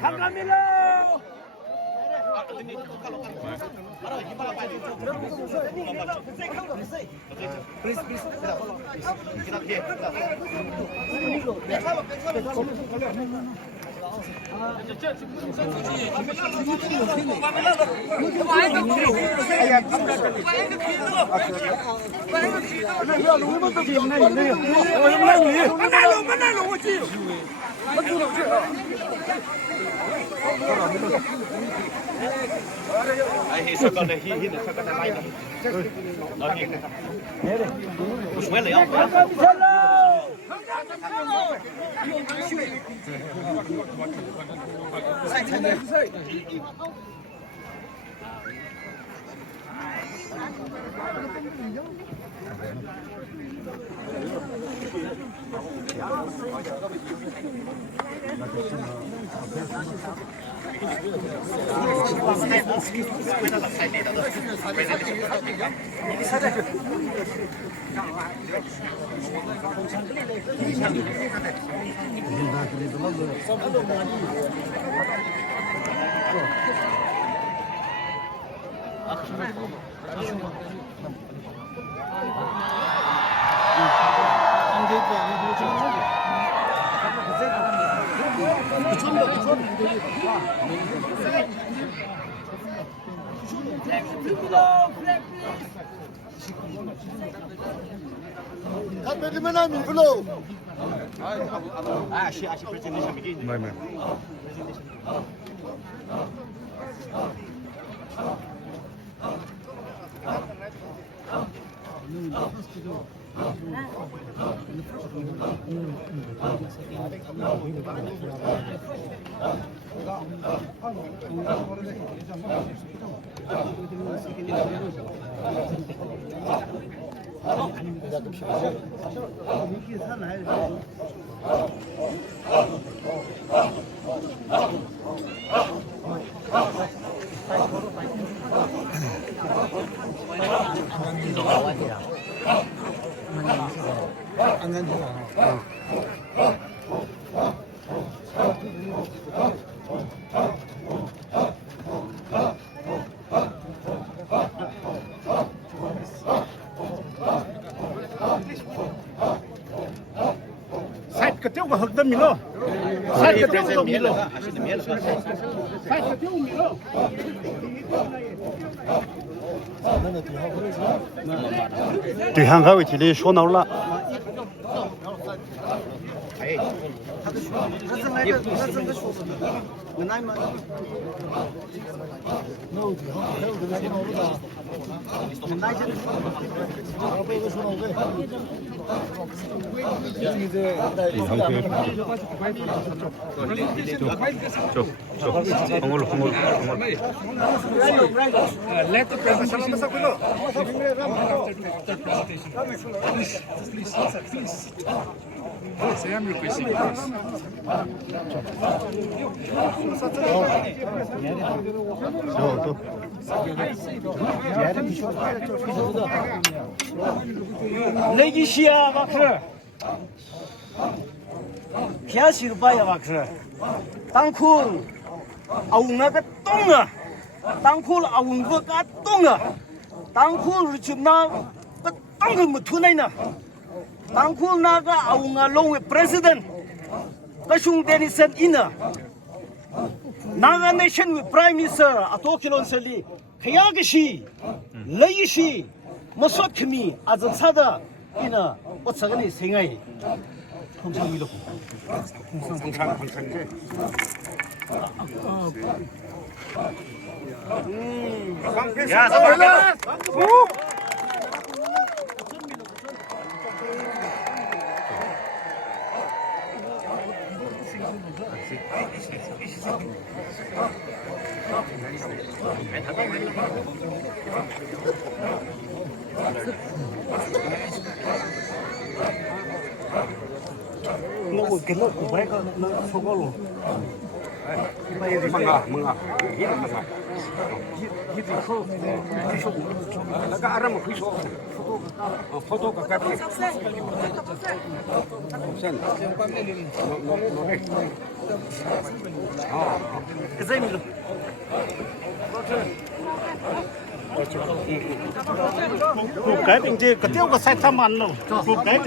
Camilo! Hei, sakan ne hihin, sakan ne lain. Kus meillä on? Kecil ke hak Milo. Saya kecil ke Milo. Saya kecil Milo.对汉开会体里说闹了。Let the presentation. Please, I am requesting this. 레기시아 마크 피아시르바야 마크 땅쿨 아웅나가 똥아 땅쿨 아웅거가 똥아 땅쿨 줍나 똥을 못 투나이나 땅쿨 나가 아웅아 롱의 프레시던트 가슝 데니센 이나 나가 내션 위 프라임 미니스터 아토킬론 셀리 khayagashi layishi masot khmi azan sada ina otsagani sengai thomsang milo Ya, sabar. nó cái nó của bé nó số có luôn 뭔가 이런 거 이거 내가 알아면 그쇼 포토가 갖고 선 노래 그새 밀어. Cục cái bên kia cái tiêu có sai tham ăn đâu. Cục cái